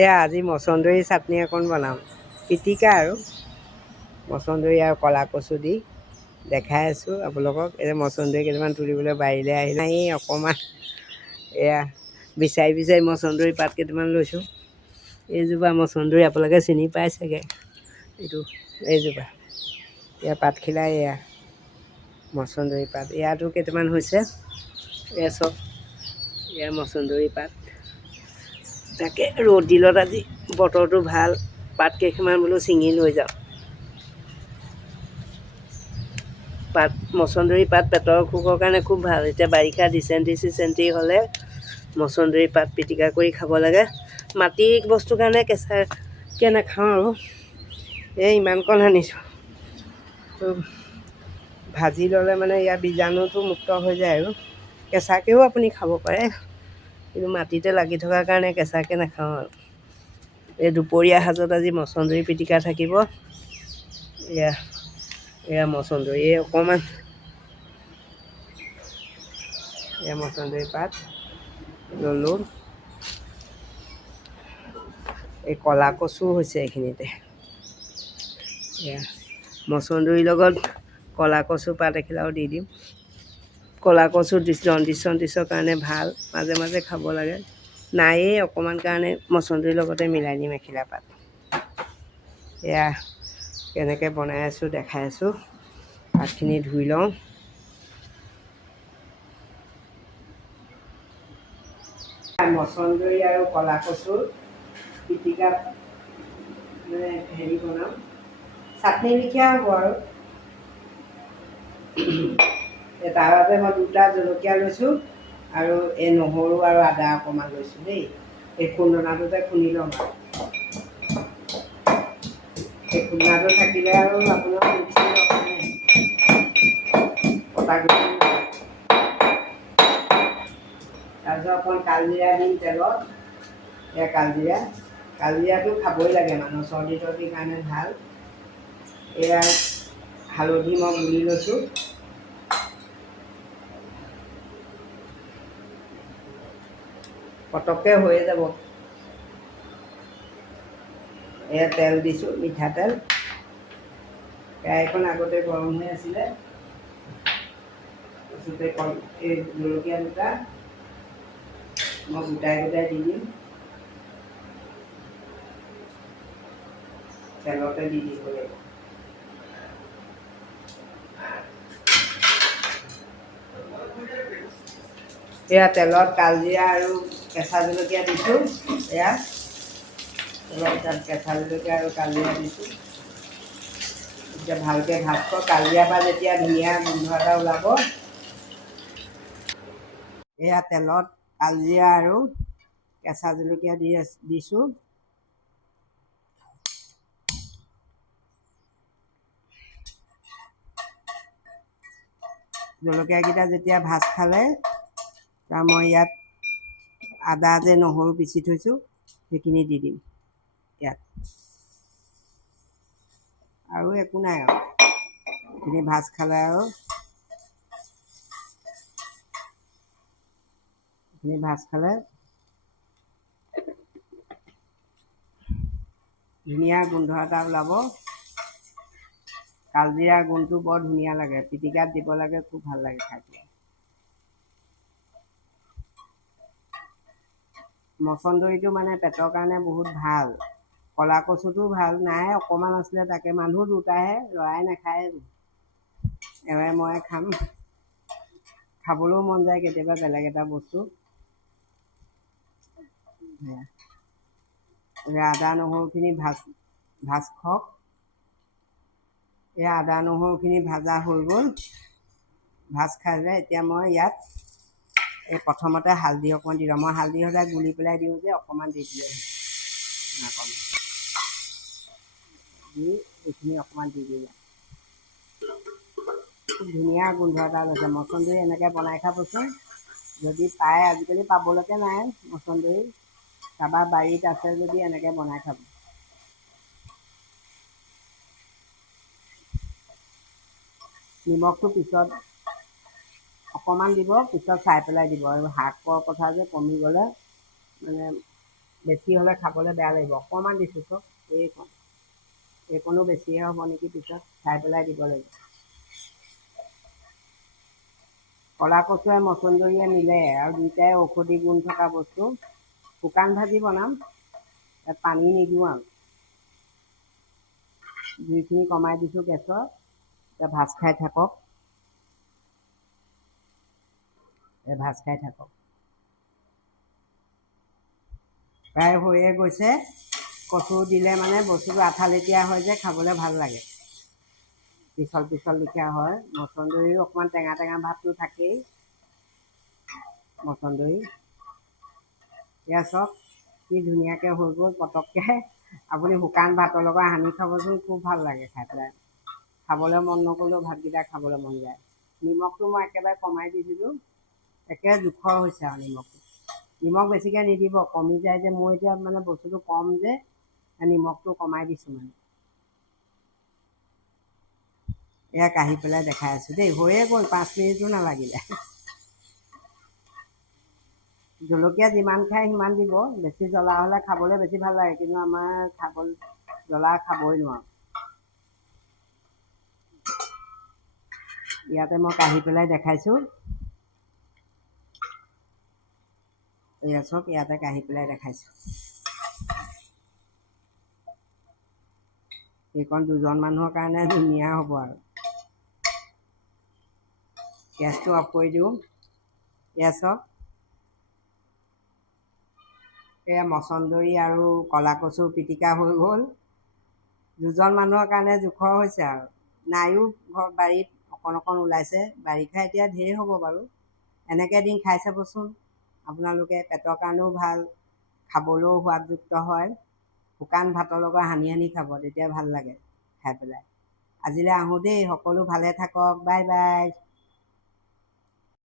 এয়া আজি মচন্দৰী চাটনি অকণ বনাম, পিটিকা আৰু মচন্দৰী আৰু ক'লা কচু দি দেখাই আছোঁ আপোনালোকক। এই মচন্দৰী কেইটামান তুলিবলৈ বাৰীলৈ আহিলে এই অকণমান এয়া বিচাৰি বিচাৰি মচন্দৰী পাত কেইটামান লৈছোঁ। এইজোপা মচন্দৰী আপোনালোকে চিনি পাই চাগে, এইজোপা এয়া পাতখিলা, এয়া মচন্দৰী পাত, ইয়াতো কেইটামান হৈছে, এয়া চব এয়া মচন্দৰী পাত। তাকে ৰ'দ দিলত আজি বতৰটো ভাল, পাত কেইখনমান বোলো ছিঙি লৈ যাওঁ। পাত মচন্দৰী পাত পেটৰ অসুখৰ কাৰণে খুব ভাল। এতিয়া বাৰিষা ডিচেণ্ট্ৰি হ'লে মচন্দৰী পাত পিটিকা কৰি খাব লাগে। মাটি বস্তুৰ কাৰণে কেঁচাকৈ নাখাওঁ আৰু এই ইমানকণ আনিছোঁ, ভাজি ল'লে মানে ইয়াৰ বীজাণুটো মুক্ত হৈ যায় আৰু কেঁচাকৈও আপুনি খাব পাৰে, কিন্তু মাটিতে লাগি থকাৰ কাৰণে কেঁচাকৈ নাখাওঁ আৰু। এই দুপৰীয়া সাজত আজি মচন্দৰী পিটিকা থাকিব। এয়া মচন্দৰী এই অকণমান, এয়া মচন্দৰী পাত ল'লোঁ। এই ক'লা কচু হৈছে এইখিনিতে, এয়া মচন্দৰীৰ লগত ক'লা কচু পাত এখিলাও দি দিম। ক'লা কচু জণ্ডিছৰ কাৰণে ভাল, মাজে মাজে খাব লাগে। নায়েই অকণমান কাৰণে মচন্দৰীৰ লগতে মিলাই দিম এখিলা পাত। এয়া কেনেকৈ বনাই আছোঁ দেখাই আছোঁ। পাতখিনি ধুই লওঁ। মচন্দৰী আৰু ক'লা কচুৰ পিটিকা মানে হেৰি বনাম, চাটনি লেখীয়া হ'ব আৰু। তাৰ বাবে মই 2টা জলকীয়া লৈছোঁ আৰু এই নহৰু আৰু আদা অকণমান লৈছোঁ দেই। এই খুন্দনাটোতে খুন্দি ল'ম আৰু এই খুন্দনাটো থাকিলে আৰু আপোনাৰ মিক্সি নকৰে, পটা গুটি। তাৰপিছত অকণ কালজিৰা দিম তেলত, এয়া কালজিৰাটো খাবই লাগে, মানুহৰ চৰ্দি তৰ্দিৰ কাৰণে ভাল। এয়া হালধি মই গুলি লৈছোঁ, পটককৈ হৈয়ে যাব। এয়া তেল দিছোঁ, মিঠাতেল। কেৰাহীখন আগতে গৰম হৈ আছিলে। তাৰপিছতে এই জলকীয়া দুটা মই গোটাই গোটাই দি দিম, তেলতে দি দিব লাগিব। এয়া তেলত কালজিৰা আৰু কেঁচা জলকীয়া দিছোঁ। এয়া তেলত কেঁচা জলকীয়া আৰু কালজিৰা দিছোঁ। এতিয়া ভালকৈ ভাজক। কালজিৰাৰ পৰা যেতিয়া ধুনীয়া গোন্ধ এটা ওলাব, এয়া তেলত কালজিৰা আৰু কেঁচা জলকীয়া দিছোঁ। জলকীয়াকেইটা যেতিয়া ভাজ খালে, মই ইয়াত আদা যে নহৰু পিচি থৈছোঁ সেইখিনি দি দিম ইয়াত। আৰু একো নাই আৰু এইখিনি ভাজ খালে আৰু এইখিনি ভাজ খালে ধুনীয়া গোন্ধ এটা ওলাব। কালজিৰা গোন্ধটো বৰ ধুনীয়া লাগে, পিটিকাত দিব লাগে, খুব ভাল লাগে খাই পেলাই। মচন্দৰীটো মানে পেটৰ কাৰণে বহুত ভাল। ক'লা কচুটো ভাল, নাই অকণমান আছিলে, তাকে মানুহ 2টাহে, ল'ৰাই নাখায়। এওঁৱে ময়ে খাম। খাবলৈও মন যায় কেতিয়াবা বেলেগ এটা বস্তু। আদা নহৰুখিনি ভাজ খওক। এই আদা নহৰুখিনি ভাজা হৈ গ'ল, ভাজ খালে। এতিয়া মই ইয়াত এই প্ৰথমতে হালধি অকণমান দি দিওঁ। মই হালধি সদায় গুলি পেলাই দিওঁ যে, অকণমান দি দিলে দি এইখিনি অকণমান দি দিওঁ। খুব ধুনীয়া গোন্ধ এটা ওলাইছে। মচন্দৰী এনেকৈ বনাই খাবচোন, যদি পায়। আজিকালি পাবলৈকে নাই মচন্দৰী, কাৰোবাৰ বাৰীত আছে যদি এনেকৈ বনাই খাব। নিমখটো পিছত অকণমান দিব, পিছত চাই পেলাই দিব। আৰু শাকৰ কথা যে কমি গ'লে মানে বেছি হ'লে খাবলৈ বেয়া লাগিব। অকণমান দিছোঁ চব, এইকণো বেছিহে হ'ব নেকি, পিছত চাই পেলাই দিব লাগিব। ক'লা কচুৱে মচন্দৰীয়ে মিলে আৰু দুয়োটাই ঔষধি গুণ থকা বস্তু। শুকান ভাজি বনাম, তাত পানী নিদিওঁ আৰু। জুইখিনি কমাই দিছোঁ গেছৰ, এতিয়া ভাজ খাই থাকক, ভাজ খাই থাকক। প্ৰায় হৈয়ে গৈছে। কচু দিলে মানে বস্তুটো আঠালেটীয়া হয় যে খাবলৈ ভাল লাগে, পিছল পিছল লিখীয়া হয়। মচন্দৰীও অকণমান টেঙা টেঙা ভাৱটো থাকেই। মচন্দৰী এয়া চব কি ধুনীয়াকৈ হৈ গ'ল পটককৈ। আপুনি শুকান ভাতৰ লগত সানি খাবচোন, খুব ভাল লাগে খাই পেলাই। খাবলৈ মন নগ'লেও ভাতকেইটা খাবলৈ মন যায়। নিমখটো মই একেবাৰে কমাই দি দিলোঁ, একে জোখৰ হৈছে আৰু নিমখটো। নিমখ বেছিকৈ নিদিব, কমি যায় যে। মোৰ এতিয়া মানে বস্তুটো কম যে, নিমখটো কমাই দিছোঁ মানে। এয়া কাঢ়ি পেলাই দেখাই আছোঁ দেই, হৈয়ে গ'ল, 5 মিনিটো নালাগিলে। জলকীয়া যিমান খায় সিমান দিব। বেছি জ্বলা হ'লে খাবলৈ বেছি ভাল লাগে, কিন্তু আমাৰ জ্বলা খাবই নোৱাৰোঁ। ইয়াতে মই কাঢ়ি পেলাই দেখাইছোঁ। এয়া চব ইয়াতে কাঢ়ি পেলাই দেখাইছোঁ। এইকণ 2জন মানুহৰ কাৰণে ধুনীয়া হ'ব আৰু। গেছটো অফ কৰি দিওঁ। এয়া চব, এয়া মচন্দৰী আৰু ক'লা কচু পিটিকা হৈ গ'ল। 2জন মানুহৰ কাৰণে জোখৰ হৈছে আৰু। নায়ো বাৰীত অকণ অকণ ওলাইছে, বাৰিষা এতিয়া ঢেৰ হ'ব বাৰু। এনেকৈ এদিন খাই চাবচোন আপোনালোকে, পেটৰ কাৰণেও ভাল, খাবলৈও সোৱাদযুক্ত হয়। শুকান ভাতৰ লগত সানি সানি খাব, তেতিয়া ভাল লাগে খাই পেলাই। আজিলৈ আহোঁ দেই, সকলো ভালে থাকক, বাই বাই।